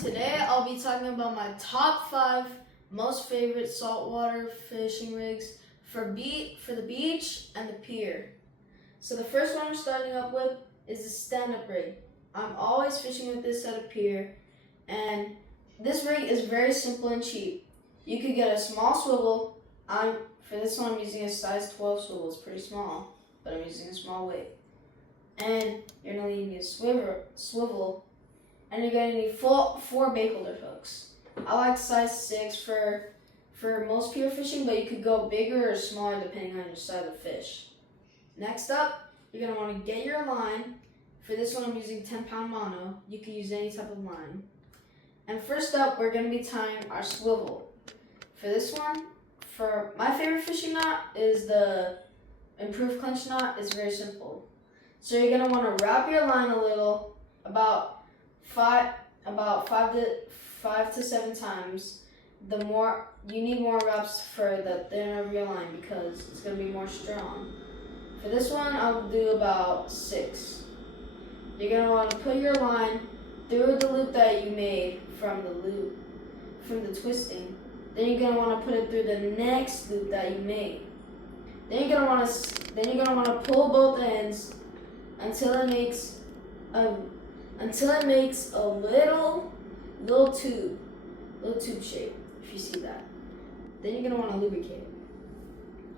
Today I'll be talking about my top 5 most favorite saltwater fishing rigs for the beach and the pier. So the first one I'm starting up with is the Stand-UpRig. I'm always fishing with this at a pier, and this rig is very simple and cheap. You could get a small swivel. For this one I'm using a size 12 swivel. It's pretty small, but I'm using a small weight. And you're going to need a swivel, and you're going to need 4 bait holder hooks. I like size 6 for most pier fishing, but you could go bigger or smaller depending on your size of fish. Next up, you're going to want to get your line. For this one I'm using 10-pound mono. You can use any type of line. And first up, we're going to be tying our swivel. For this one, for my favorite fishing knot is the improved clench knot. It's very simple. So you're going to want to wrap your line a little, about 5 to 7 times. You need more wraps for the thinner of your line because it's going to be more strong. For this one, I'll do about 6. You're going to want to put your line through the loop that you made from the twisting. Then you're going to want to put it through the next loop that you made. Then you're going to want to pull both ends until it makes a little tube shape, if you see that. Then you're going to want to lubricate it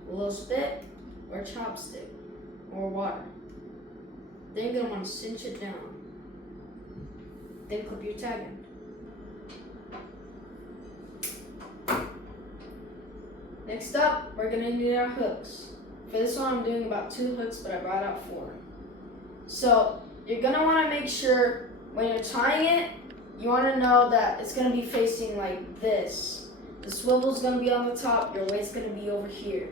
with a little spit or chopstick or water. Then you're going to want to cinch it down. Then clip your tag end. Next up, we're going to need our hooks. For this one, I'm doing about 2 hooks, but I brought out 4. So you're going to want to make sure when you're tying it, you want to know that it's going to be facing like this. The swivel's going to be on the top, your weight's going to be over here.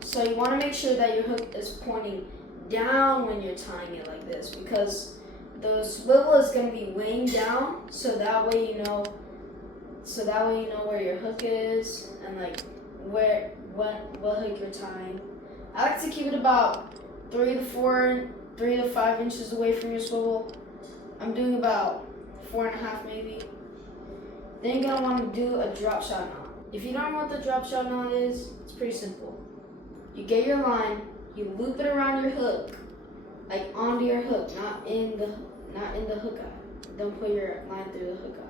So you want to make sure that your hook is pointing down when you're tying it like this, because the swivel is going to be weighing down, so that way you know where your hook is and like what hook you're tying. I like to keep it about 3 to 5 inches away from your swivel. I'm doing about 4.5 maybe. Then you're gonna want to do a drop shot knot. If you don't know what the drop shot knot is, it's pretty simple. You get your line, you loop it around your hook, like onto your hook, not in the hook eye. Don't put your line through the hook eye.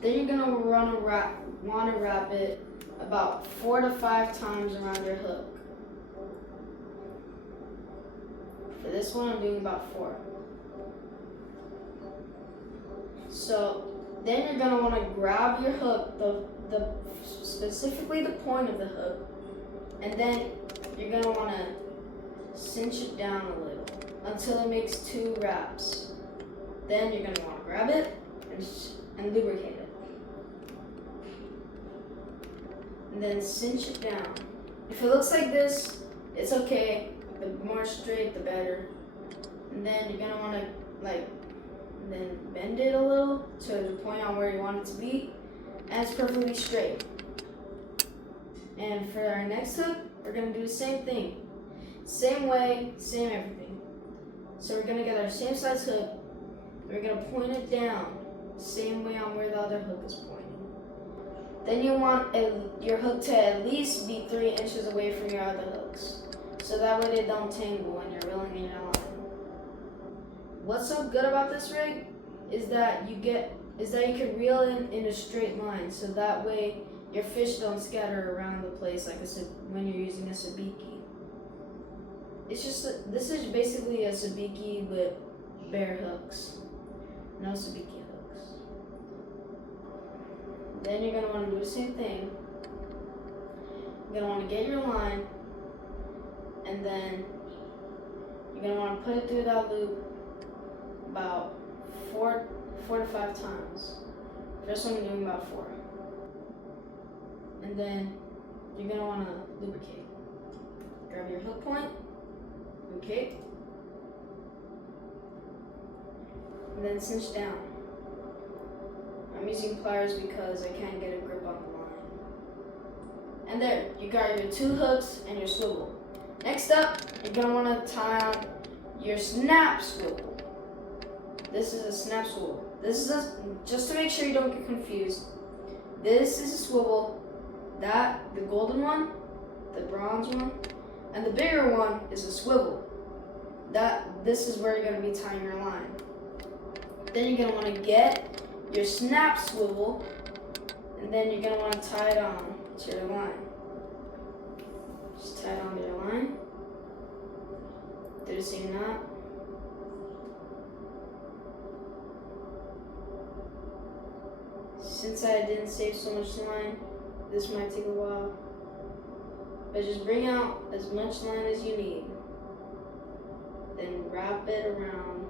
Then you're gonna want to wrap it about 4 to 5 times around your hook. For this one, I'm doing about 4. So then you're gonna want to grab your hook, specifically the point of the hook, and then you're gonna want to cinch it down a little until it makes 2 wraps. Then you're gonna want to grab it and lubricate it, and then cinch it down. If it looks like this, it's okay. The more straight, the better. And then you're gonna want to then bend it a little to the point on where you want it to be, and it's perfectly straight. And for our next hook, we're gonna do the same thing. Same way, same everything. So we're gonna get our same size hook, we're gonna point it down, same way on where the other hook is pointing. Then you want your hook to at least be 3 inches away from your other hooks, so that way they don't tangle when you're reeling in your line. What's so good about this rig is that you can reel in a straight line, so that way your fish don't scatter around the place like when you're using a sabiki. This is basically a sabiki with bare hooks, no sabiki hooks. Then you're gonna want to do the same thing. You're gonna want to get your line, and then you're gonna want to put it through that loop about 4 to 5 times. First one, I'm doing about 4. And then you're gonna want to lubricate. Grab your hook point, lubricate, and then cinch down. I'm using pliers because I can't get a grip on the line. And there, you got your 2 hooks and your swivel. Next up, you're gonna want to tie on your snap swivel. This is a snap swivel. Just to make sure you don't get confused. This is a swivel. The golden one, the bronze one, and the bigger one is a swivel. This is where you're gonna be tying your line. Then you're gonna want to get your snap swivel, and then you're gonna want to tie it on to your line. Just tie it onto your line. Do the same knot. Since I didn't save so much line, this might take a while. But just bring out as much line as you need. Then wrap it around.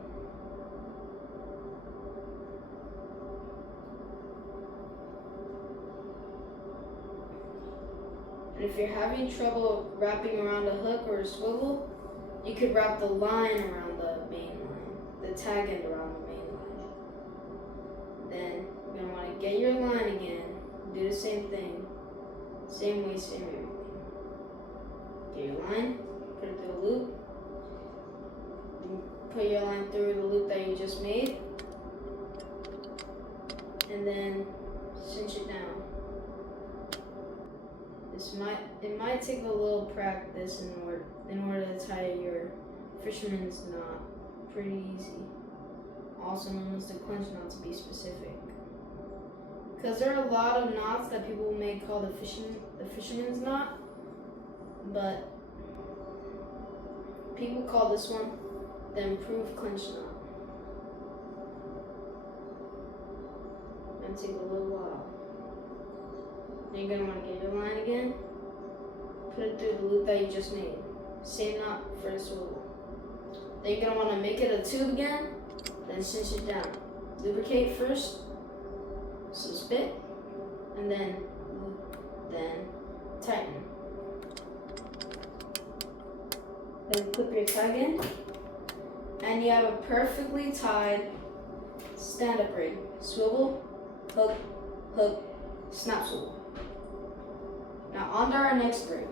And if you're having trouble wrapping around a hook or a swivel, you could wrap the line around the main line, the tag end around the main line. Then you're going to want to get your line again, do the same thing, same way, same everything. Get your line, put it through a loop, put your line through the loop that you just made, and then cinch it down. It might take a little practice in order to tie your fisherman's knot. Pretty easy. Also known as the clinch knot, to be specific. Because there are a lot of knots that people may call the fisherman's knot, but people call this one the improved clinch knot. It'll take a little while. Then you're going to want to get your line again, put it through the loop that you just made. Same knot for the swivel. Then you're going to want to make it a tube again, then cinch it down. Lubricate first, so spit, and then tighten. Then clip your tag in, and you have a perfectly tied stand-up rig. Swivel, hook, hook, snap swivel. Now on to our next rig.